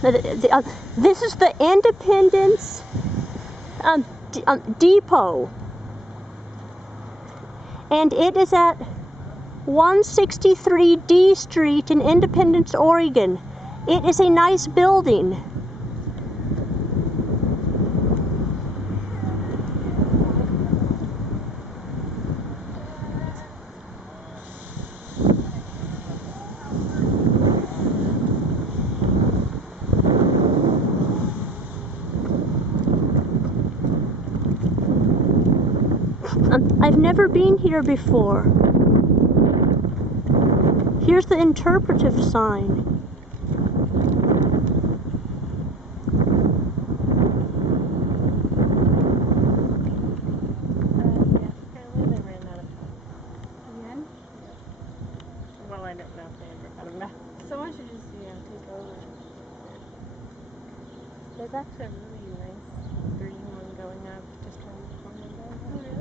This is the Independence Depot, and it is at 163 D Street in Independence, Oregon. It is a nice building. I've never been here before. Here's the interpretive sign. Yes, apparently they ran out of time. Again? Well, I don't know if they ever, I don't know. Someone should just, take over. There's actually a really nice